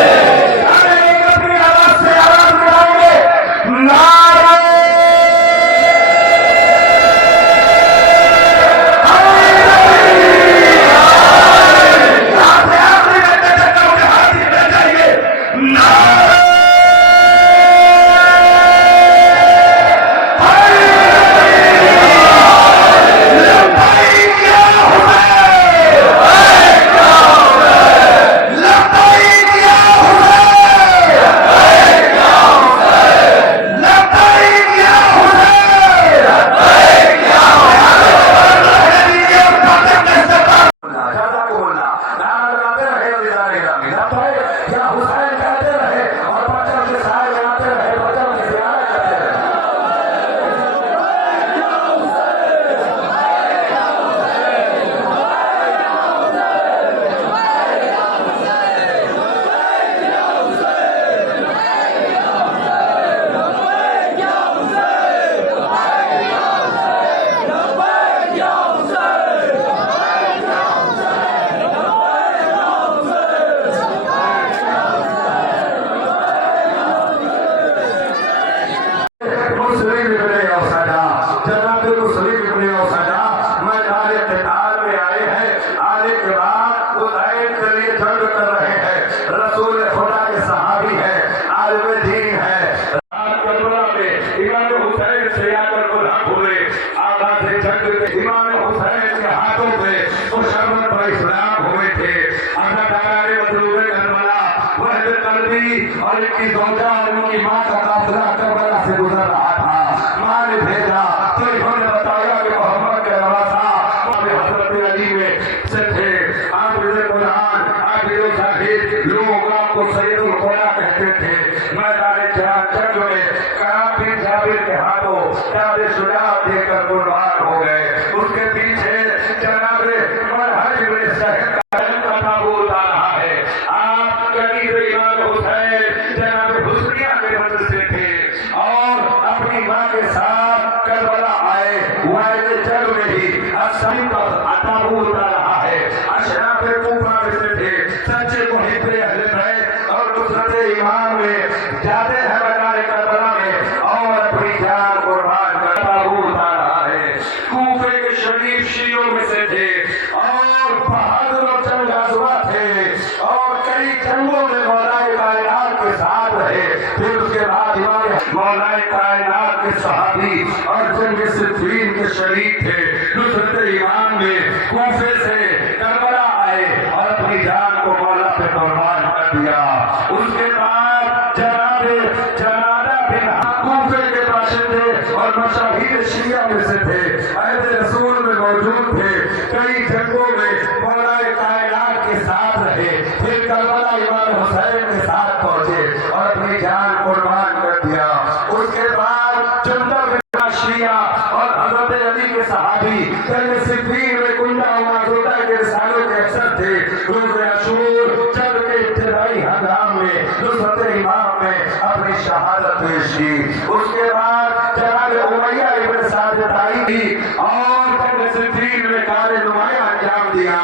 अपनी आवाज से आवाज मिलाएंगे, नारे और इनकी जोजा और उनकी माँ का काफिला करबला से गुजर रहा था। माँ ने भेजा तो इन्होंने बताया कि मोहम्मद के नवासा हजरत अली में से थे। आप कुरान आप लोगों को आपको सैयदुल खुदा कहते थे। मैदान जंग में कआब बिन जाबिर के हाथों जादे शुजाअत देकर कुर्बान हो गए। उसके पीछे जनाब मनहज में शहर का ताबूत आ रहा है। आप कनीज़ इमाम हुसैन जनाब हुसैनिया के मंदिर से थे और अपनी माँ के साथ करबला आए। वायदे जंग में ही असली का ताबूत आ रहा है। अशराफ कूफा में से थे। सच्चे मुहिब्बे अहले बैत और नुसरत ईमान में जाते हैं मैदान करबला में और अपनी जान कुर्बान कर ताबूत आ रहा है। कूफे के शरीफ शियों में से थे और बहादुर और जंगबाज थे और कई जंगों में मौलाए कायनात के साथ रहे। फिर उसके बाद मौलाए कायनात के सहाबी और जंग सिफ़ीन के शरीक थे। नुसरत ईमान में कूफे से करबला आए और अपनी जान को मौला पे कुर्बान कर दिया। उसके बाद जनादा बिन कूफे के बाशिंदे और मशाहीर शिया में से थे। अहले रसूल में मौजूद थे। कई जंगों में मौलाए कायनात के साथ रहे। फिर करबला इमाम हुसैन के साथ पहुंचे और अपनी जान कुर्बान कर दिया। उसके बाद जुंदा बिन शिया और हजरत अली के सहाबी जंग सिफ़ीन में गुंडा माजूदा के रिसालों के अक्सर थे। रोज़ अशूर जंग के इब्तिदाई हंगाम में नुसरत इमाम में अपनी शहादत पेश की। उसके बाद जनाब उमैया इब्न साबित आई थी और जंग सिफ़ीन में कार नुमाया अंजाम दिया।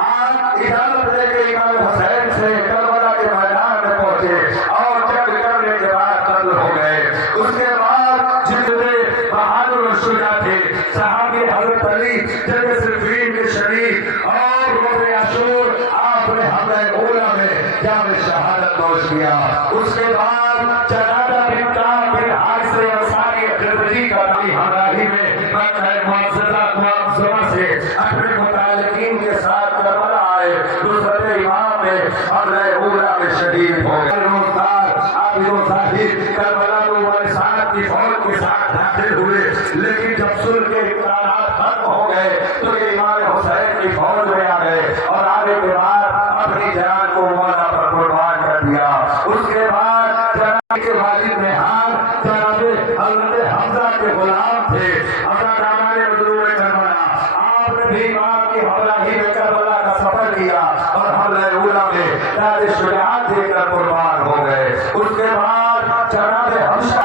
आप इजाजत लेके इमाम हुसैन से करबला के मैदान में पहुंचे और जंग करने के बाद कत्ल हो गए। उसके बाद जितने बहादुर और शुजा थे सहाबी हजरत अली जंग सिफ़ीन के शरीक और रोज़े अशूर आपने हमले ओला में जामे शहादत नोश किया। उसके बाद जनादा बिन काब बिन हारिस अंसारी अजरबी का अपनी हमराही में मक्का मुअज़्ज़ज़ा से अपने मुतालिकीन के साथ करबला आए। नुसरत इमाम में हमले ओला में शहीद हो गए। रोज़दार आबिद ज़ाहिद करबला की फौज के साथ दाखिल हुए, लेकिन जब सुल्ह के इक़रारात खत्म हो गए तो ये इमाम हुसैन की फौज में आ गए और आने के बाद अपनी जान को मौला पर कुर्बान कर दिया। उसके बाद जनाब के वालिद में हाल जनाब हज़रत हमजा के गुलाम थे। हमजा नामाने मज़लूम करबला आपने भी इमाम की हमराही में करबला का सफर किया और हमले उला में ताज शुजाअत देकर कुर्बान हो गए। उसके बाद जनाब हमशा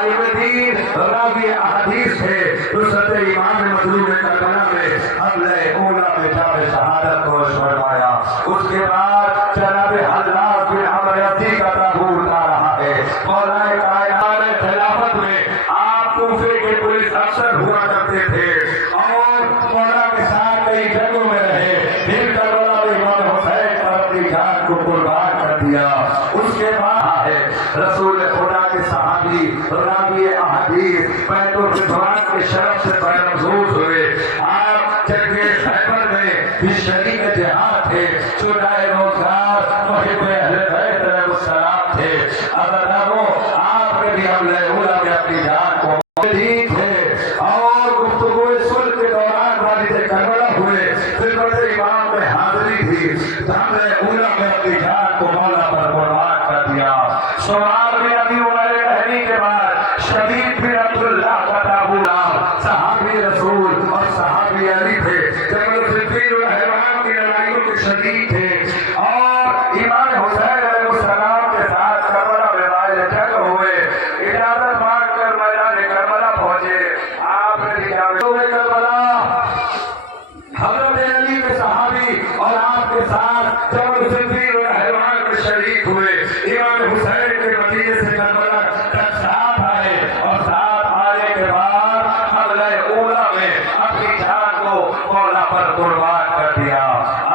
रावी अहदीस थे। नुसरत इमाम मज़लूम करबला में हमले उला में जामे शहादत शरीक जहां थे, चुनाए रोजगार मुहिब अहले बैत अलैहिस्सलाम थे। अगर वो आपने भी हमले उला में अपनी जान को दी थे और गुफ्तगू सुल्ह के दौरान वालिद करबला हुए, खिदमत इमाम में हाजिरी थी, हमले उला में अपनी जान को मौला पर कुर्बान कर दिया। सवाल में अभी उमर कहनी के बाद शबीब बिन अब्दुल्लाह का ताबूला सहाबी रसूल और सहाबी अली थे, जबल सिद्दीक रहमान की लड़ाइयों के शरीक थे और इमाम हुसैन अलैहिस्सलाम के साथ करबला में वालिद जंग हुए। इजाजत मांग कर मैदान करबला पहुंचे। आपने क्या करबला हजरत अली के सहाबी और आपके साथ जबल सिद्दीक रहमान के शरीक हुए। इमाम हुसैन के मदीने से करबला तक साथ आए और साथ आने के बाद हमले ऊला में अपनी जान को मौला पर कुर्बान कर दिया।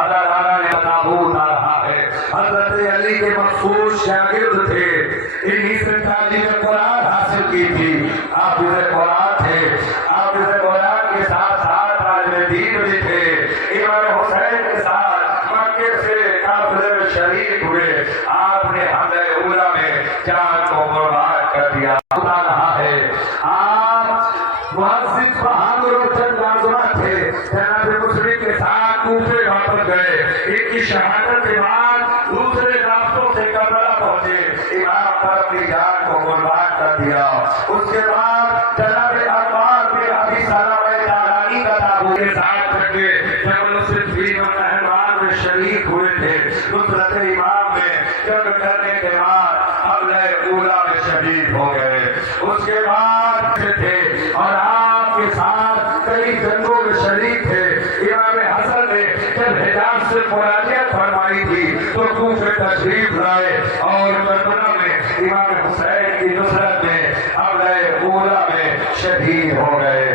अगर आला ने ताबूत आ रहा है, हजरत अली के मखसूस शागिर्द थे, इन्हीं से तालीम कुरान हासिल की थी। हाफिज़ कुरान थे, हाफिज़ कुरान के साथ साथ आलिम दीन भी थे। इमाम हुसैन के साथ मक्के से काफिले में शरीक हुए। आपने हमले ऊला में जान को कुर्बान कर दिया। बता रहा है आप मुहज्जिब बहादुर और चंद आज़मा थे, जनाब मुस्लिम के साथ कूफे वापस गए। इनकी शहादत के बाद दूसरे रास्तों से करबला पहुंचे। इमाम पर अपनी जान को कुर्बान कर दिया। उसके बाद जनाब अब्बास बिन अबी सलामा तारानी का ताबूत के साथ करके जबल सिद्दीक रहमान में शरीक हुए थे। नुसरत इमाम में जंग करने के बाद हमले ऊला में शहीद हो गए। उसके बाद थे और आपके साथ कई जंगों में शरीक थे। इमाम हसन ने जब हिजाज से मुराजियत फरमाई थी तो कूफे तशरीफ लाए और करबला में इमाम हुसैन की नुसरत में हमले ऊला में शहीद हो गए।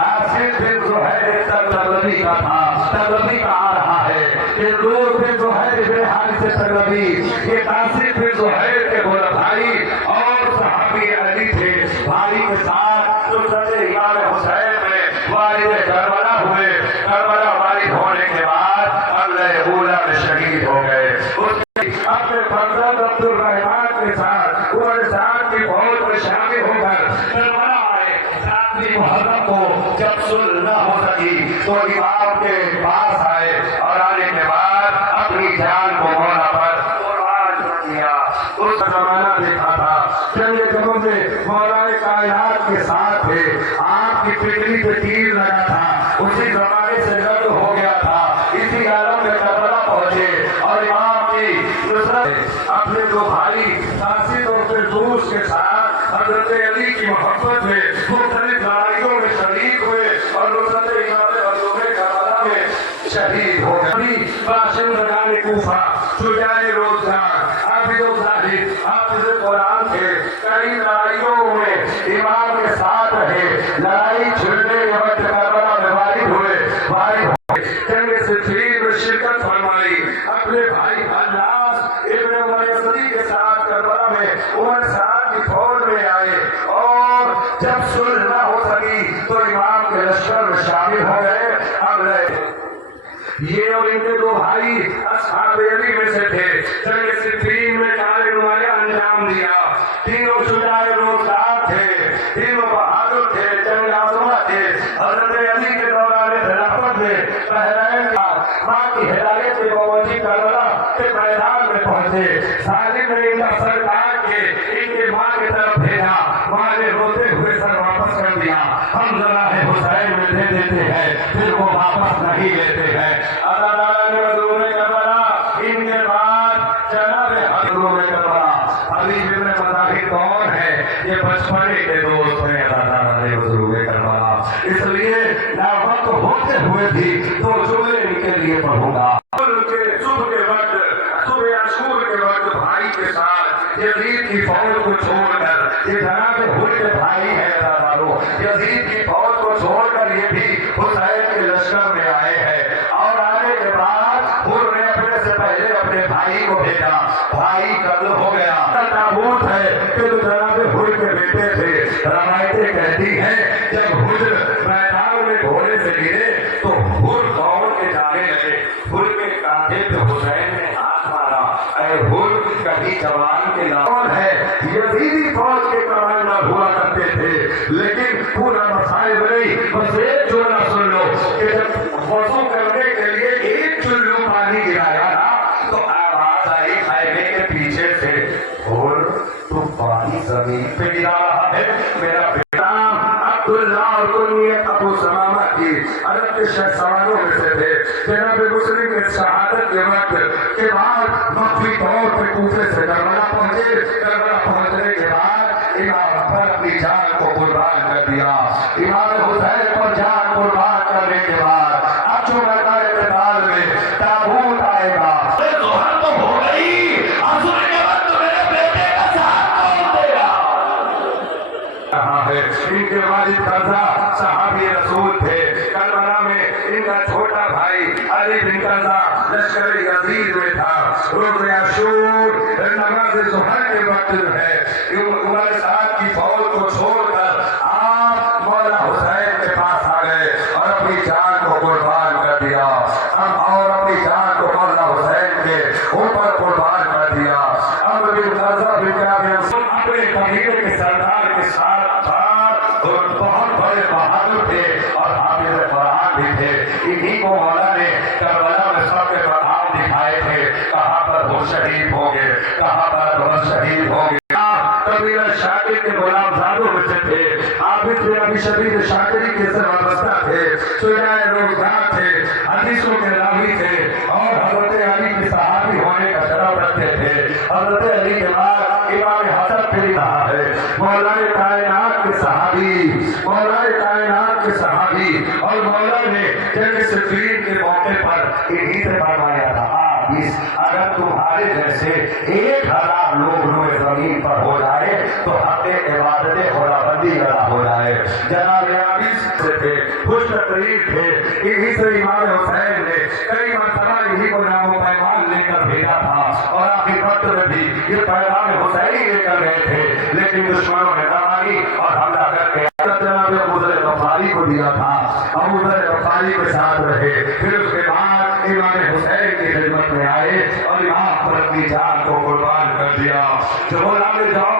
आसिफ बिन ज़ुहैर तगलबी का था, तगलबी का आ रहा है। ये दूर बिन ज़ुहैर बिन हारिस तगलबी, ये आसिफ बिन ज़ुहैर के बड़े भाई और सहाबी अली थे। भाई के साथ नुसरत इमाम हुसैन में वालिद करबला हुए। करबला वालिद होने के बाद हमले ऊला में शहीद हो गए। अपने फर्जंद अब्दुल रहमान के साथ उमर साहब की फौज में शामिल होकर करबला आए। सातवीं मुहर्रम को जब सुलह न हो सकी तो इमाम के पास आए और आने के बाद अपनी जान को मौला पर कुर्बान कर दिया। उस जमाना देखा था जंग जगहों में मौलाए कायनात के साथ थे। आपकी पिंडली पे तीर लगा था, उसी जमाने से जंग हो गया था। इसी आलम में करबला पहुंचे और इमाम की नुसरत अपने दो भाई सासिद और फिरदौस के साथ हजरत अली की मोहब्बत में मुख्तलिफ लड़ाइयों में शरीक हुए और नुसरत इमाम मज़लूम करबला में शहीद हो गए। बाशिंदगान कूफा, शुजाए रोजगार, हाफिज़ ज़ाहिद, हाफिज़ कुरान थे। कई लड़ाइयों में इमाम के साथ रहे। लड़ाई छिड़ने के वक्त करबला में वालिद हुए। जंग सिफ़ीन में शिरकत फरमाई। अपने भाई अल्लास इब्न मयसरी के साथ करबला में उमर साहब की फौज में आए और जब सुलह न हो सकी तो इमाम के लश्कर में शामिल हो गए। ये और इनके दो भाई अस्हाब अली में से थे। जंग सिफ़ीन में काले नुमाया अंजाम दिया। तीनों शुजाए रोजगार थे, तीनों बहादुर थे, चंद आज़मा थे। हजरत अली के दौरान खिलाफत में बहरैन माँ की हिदायत के बावजूद करबला के मैदान में पहुंचे। सालिम ने इनका सर काट के इनके माँ की तरफ भेजा। माँ ने रोते हुए सर वापस कर दिया। हम जनाब हुसैन में दे देते हैं, फिर वो वापस नहीं लेते हैं। अल्लाह ताला ने मज़लूम करबला इनके बाद जनाब मज़लूम करबला अली इब्न मज़ाहिर कौन है? ये बचपने के दोस्त हैं अल्लाह ताला ने मज़लूम करबला। इसलिए ना वक्त होते हुए भी दो जुमले इनके लिए पढ़ूंगा। सुबह के वक्त, सुबह अशूर के वक्त भाई के साथ यजीद की फौज को छोड़कर, ये जनाब हुल के भाई है यजीद की फौज को छोड़कर ये भी हुसैन के लश्कर में आए हैं। और आने के बाद हुल ने अपने से पहले अपने भाई को भेजा। भाई कत्ल हो गया। ताबूत है कि तो जनाब हुल के बेटे थे। रवायतें कहती हैं जब हुल मैदान में घोड़े से गिरे तो हुल दौड़ के जाने लगे। हुर के कांधे पे हुसैन ने हाथ मारा, अरे हुर कहीं जवान के लाल है। यजीदी फौज के कमांडर हुआ करते थे, लेकिन पूरा मसाइब नहीं। बस एक जोड़ा सुन लो कि जब वजू करने के लिए एक चुल्लू पानी गिराया ना, तो आवाज आई खैमे के पीछे से, और तू पानी जमीन पे गिरा रहा है। मेरा बेटा अब्दुल्ला और कुनियत अबू समामा की अरब के शहसवारों में से थे। जनाब मुस्लिम के शहादत के वक्त के बाद मख्फी तौर पे कूफे से करबला पहुंचे। करबला पहुंचने के बाद इमाम पर अपनी जान को कुर्बान कर दिया। इमाम हुसैन पर जान कुर्बान करने के बाद अब जो मैदान क़िताल में ताबूत आएगा, ज़ोहर तो हो गई, असर के वक्त मेरे बेटे का साथ कौन देगा? कहाँ है इनके वालिद कर्जा सहाबी रसूल थे। करबला में इनका छोटा भाई अली बिन कर्जा लश्कर यजीद में था। रोज़ अशूर नमाज ज़ोहर के वक्त है उमर साहब की फौज को छोड़कर आप मौला हुसैन के पास आ गए और अपनी जान को कुर्बान कर दिया। हम और अपनी जान को मौला हुसैन के ऊपर कुर्बान कर दिया। अब बिन कर्जा अपने कबीले के सरदार के साथ और बहुत बड़े बहादुर थे और हाफिज़ कुरान भी थे। इन्हीं को मौला ने करबला में सबके मकाम दिखाए थे, कहाँ पर वो शहीद हो गए, कहाँ पर वो शहीद हो गए। कबीला शाकिर के गुलामजादों में से थे। आबिद बिन अबी शबीर शाकिरी के से वाबस्ता थे। सुजाए रोजगार थे, हदीसों के रावी थे और हजरत अली के सहाबी होने का शरफ रखते थे। हजरत अली के बाद इमाम हसन फिर रहा है, मौलाए कायनात के सहाबी, मौलाए कायनात के सहाबी। और मौला ने जंग सिफ़ीन के मौके पर इन्हीं से फरमाया था, अगर तुम्हारे जैसे 1000 लोग रोए जमीन पर हो जाए तो हक़े इबादत खुदाबंदी अदा हो जाए। जनाब आबिस से थे, खुश तकरीर थे। इन्हीं से इमाम हुसैन ने कई मरतबा इन्हीं को नामो पैमान लेकर भेजा था और आखिर वक्त में भी ये पैगाम हुसैनी लेकर गए थे, लेकिन दुश्मनों ने न मानी और हमला करके जनाब अबूज़र गफ़ारी को दिया था। अबूज़र गफ़ारी के साथ रहे। फिर उसके बाद इमाम हुसैन की खिदमत में आए और इमाम पर अपनी जान को कुर्बान कर दिया। जो बोला में जाओ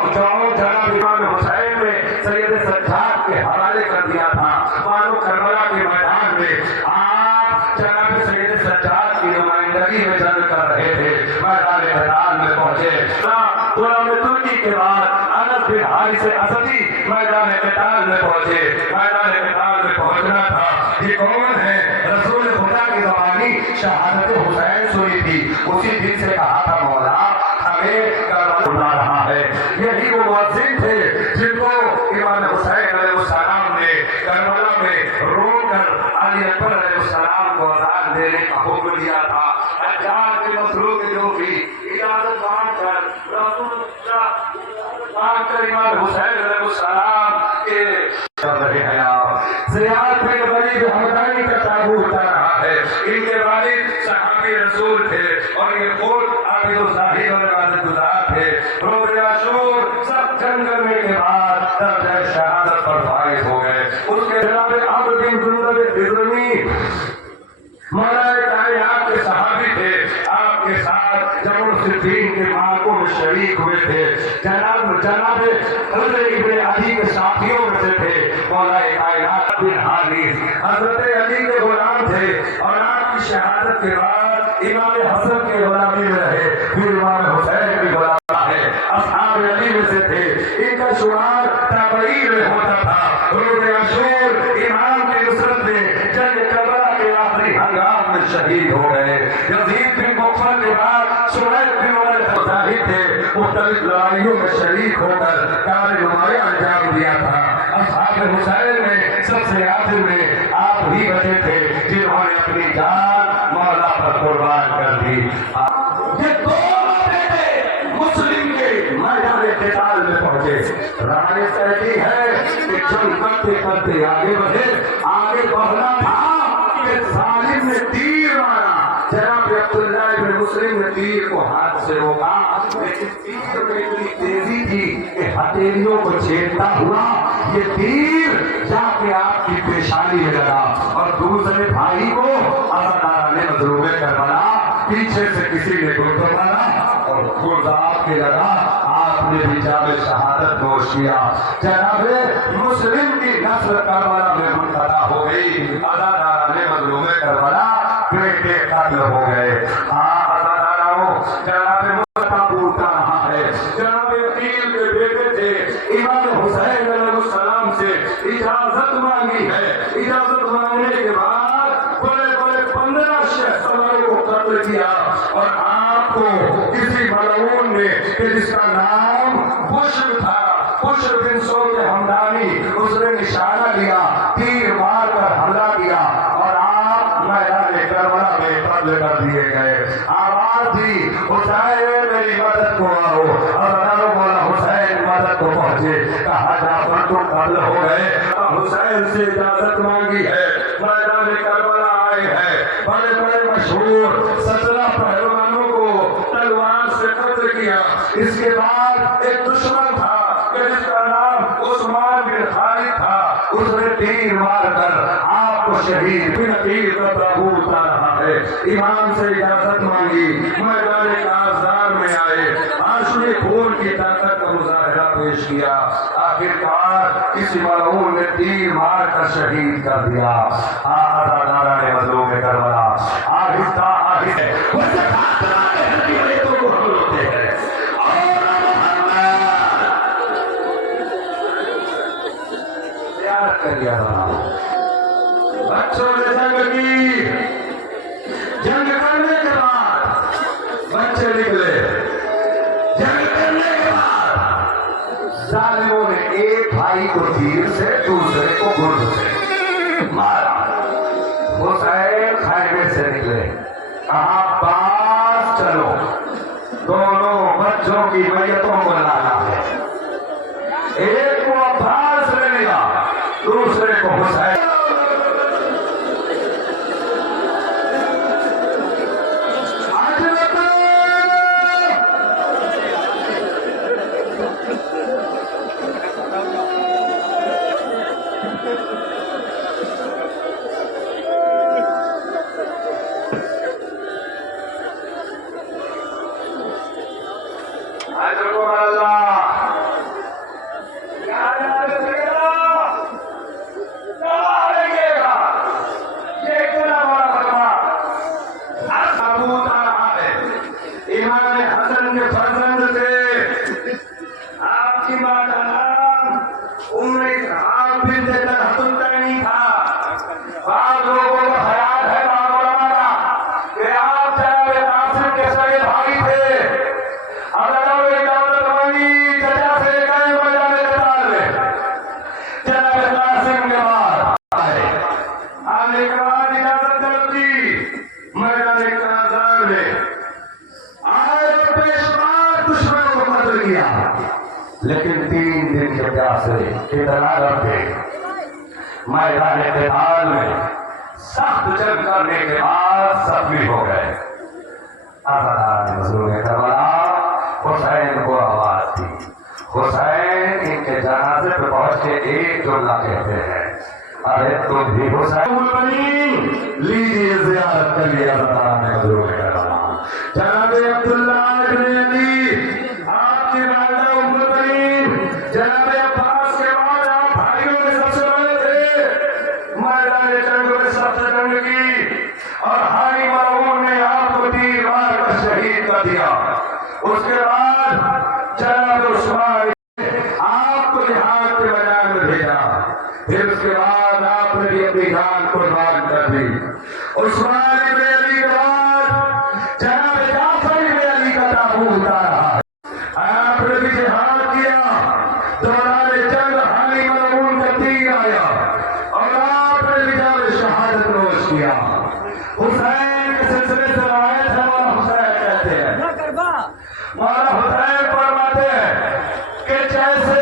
जनाब इमाम हुसैन ने सैयद सज्जाद के हवाले कर दिया था। मानो करबला के मैदान में आप जनाब सैयद सज्जाद की नुमाइंदगी में जंग कर रहे थे। मैदान क़िताल में पहुंचे। तुर्की के बाद अनस बिन हारिस असदी मैदान क़िताल में पहुंचे। मैदान क़िताल में पहुंचना था। ये कौन है? रसूल खुदा की ज़बानी शहादत हुसैन सुनी थी, उसी दिन से कहा था मौला हमें करबला बुला रहा है। यही वो मुअज्जिन थे जिनको इमाम हुसैन अलैहिस्सलाम ने करबला में रोकर अली अकबर अलैहिस्सलाम को अज़ान देने का हुक्म दिया था। हज्जाज के मसलूक जो भी इजाजत मांगकर इमाम हुसैन अलैहिस्सलाम के कर रहे हैं। आप ज़ियाद बिन वलीद हमदानी का ताबूत उतर रहा है। इनके वालिद सहाबी रसूल थे और ये खुद आबिद ज़ाहिद और इबादत गुज़ार थे। रोज़ आशूर सब जंग करने के बाद दर्जा शहादत पर फाइज हो गए। उसके जनाब अब्द बिन जुंदब बिज़नी मौलाए कायनात के सहाबी थे। आपके साथ जब सिफ़ीन के मार्कों में शरीक हुए थे। जनाब हज़रत इब्न अली के साथियों में से थे मौलाए कायनात बिन हारिस। हज़रत अली के गुलाम थे और आपकी शहादत के बाद इमाम हसन के गुलामी में रहे। फिर इमाम हुसैन की गुलाम है, असहाब अली में से थे। इनका शुमार ताबई में होता था। रोज़ आशूर इमाम की नुसरत में जंग करबला के आखिरी हंगाम में शहीद हो गए। यजीद बिन मुग़फ़ल के बाद सुहैल बिन ज़ाहिद थे, मुख्तलिफ लड़ाइयों में शरीक होकर कार-ए-नुमाया अंजाम दिया था। असहाब हुसैन में सबसे आखिर में आप ही बचे थे जिन्होंने अपनी जान मौला पर कुर्बान कर दी। ये दोनों बेटे मुस्लिम के मैदान क़िताल में पहुंचे। राय कहती है कि जंग करते करते आगे बढ़े। आगे बढ़ना था कि जालिम ने तीर मारा। जनाब अब्दुल्ला इब्न मुस्लिम ने तीर को हाथ से रोका, लेकिन तीर में इतनी तेजी थी कि हथेलियों को छेदता हुआ ये तीर जाके आपकी पेशानी में लगा और दूसरे भाई को असर ने मजलूम करबला पीछे से किसी ने गुर्दो मारा और गुर्दाब के लगा, आपने भी जामे शहादत नोश किया। जनाबे मुस्लिम की नस्ल करबला में मुनक़ता हो गई। अज़ादारा ने मजलूम करबला बेटे कत्ल हो गए। अज़ादाराओं, जनाबे मुस्तफा पूछता रहा है, जनाबे अकील के बेटे थे इमाम हुसैन अलैहिस्सलाम से इजाजत मांगी है। इजाजत मांगने के बाद बड़े बड़े 15 शहजादों को कत्ल किया और आपको किसी मलऊन ने कि जिसका नाम बुश्र था, बुश्र बिन सौद हमदानी, उसने निशाना लिया, तीर मार कर हमला किया और आप मैदान करबला में कत्ल कर दिए गए। आवाज दी, हुसैन मेरी मदद को आओ। और बोला हुसैन मदद को पहुंचे। कहा जाफर तुम कत्ल हो गए। हुसैन से इजाजत मांगी है, मैदान करबला आए हैं। बड़े बड़े मशहूर 17 पहलवानों को तलवार से कत्ल किया। इसके बाद एक दुश्मन था जिसका नाम उस्मान बिन खालिद था, उसने तीर मारकर आपको शहीद बिन तीर का ताबूत उतार रहा है। इमाम से इजाजत मांगी, मैदान काज़ार में आए, आंसू खून की ताकत का मुजाहिरा पेश किया। आखिरकार किसी मलऊन ने तीर मारकर शहीद कर दिया। अज़ादारा ने मज़लूम करबला आहिस्ता आहिस्ता बच्चों ने जंग की। जंग करने के बाद बच्चे निकले। जंग करने के बाद जालिमों ने एक भाई को तीर से, दूसरे को गुर्द से मारा। हुसैन खैमे से निकले, कहा पास चलो, दोनों बच्चों की मैयतों को लाना है। एक को अब्बास ले लिया, दूसरे को हुसैन। लेकिन 3 दिन के प्यासे कितना डरते। मैदान क़िताल में सख्त जंग करने के बाद जख्मी हो गए। अज़ादारा ने मज़लूम करबला हुसैन को आवाज दी। हुसैन इनके जनाजे पे पहुंच के एक जुमला कहते हैं, अरे तुम भी हुसैन लीजिए ज़ियारत कर लिया। अज़ादारा ने मज़लूम करबला जनाबे अब्दुल्ला इब्न अली आपकी वालिदा उम्मुल बनीन, जनाबे अब्बास के बाद आप भाइयों में सबसे बड़े थे। मैदान जंग में सबसे जंग की और हारी मलऊन ने आपको तीर मार कर शहीद कर दिया। उसके बाद जनाब उस्मान आपको जिहाद के मैदान में भेजा। फिर उसके बाद आपने भी अपनी जान कुर्बान कर दी। उस्मान इब्न अली के बाद जनाब जाफर इब्न अली का ताबूत उतारा। आपने भी जिहाद किया। दौरान जंग हाली मलऊन का तीर आया और आपने भी जामे शहादत नोश किया। हुसैन के सिलसिले से रवायत है, मौला हुसैन कहते हैं, मौला हुसैन फरमाते हैं कि जैसे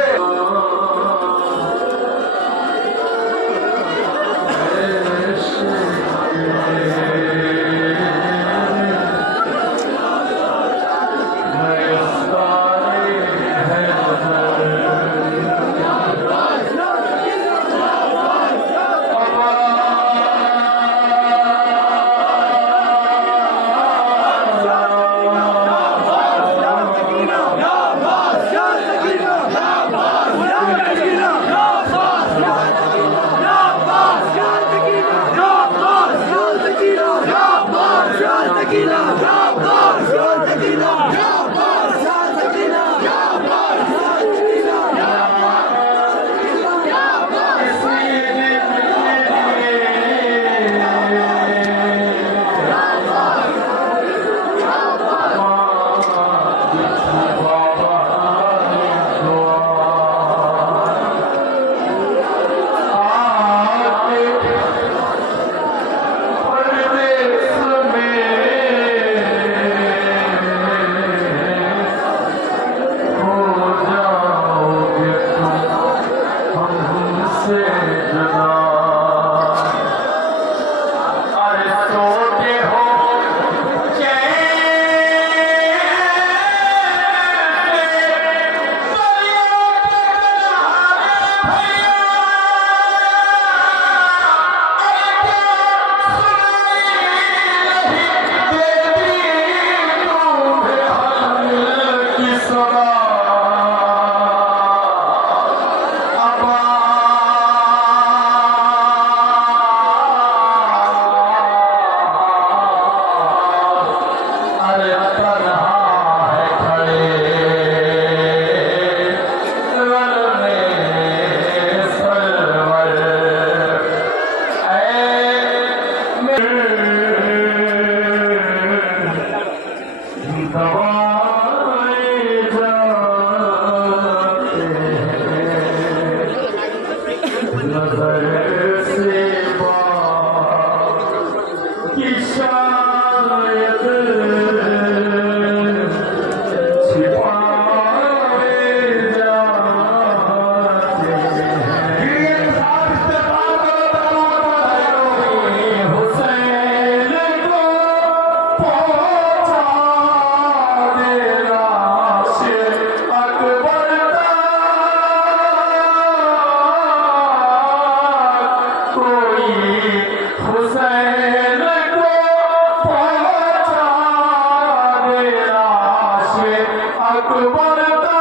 अकबर का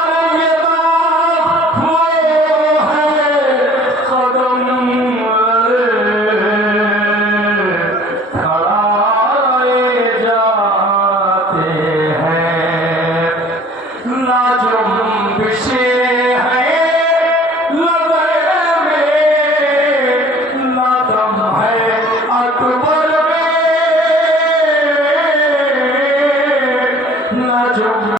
अलविदा वो है कदम खड़ाए जाते हैं ना जुम्बिश है लगे में ना दम है अकबर में ना जुम्बिश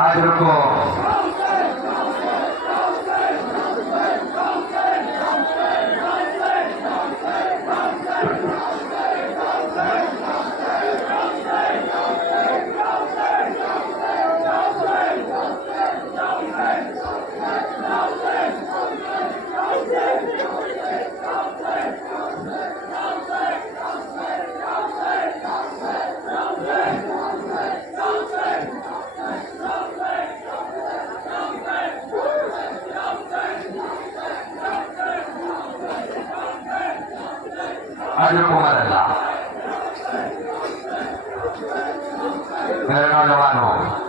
आज रुको मेरे नौजवानों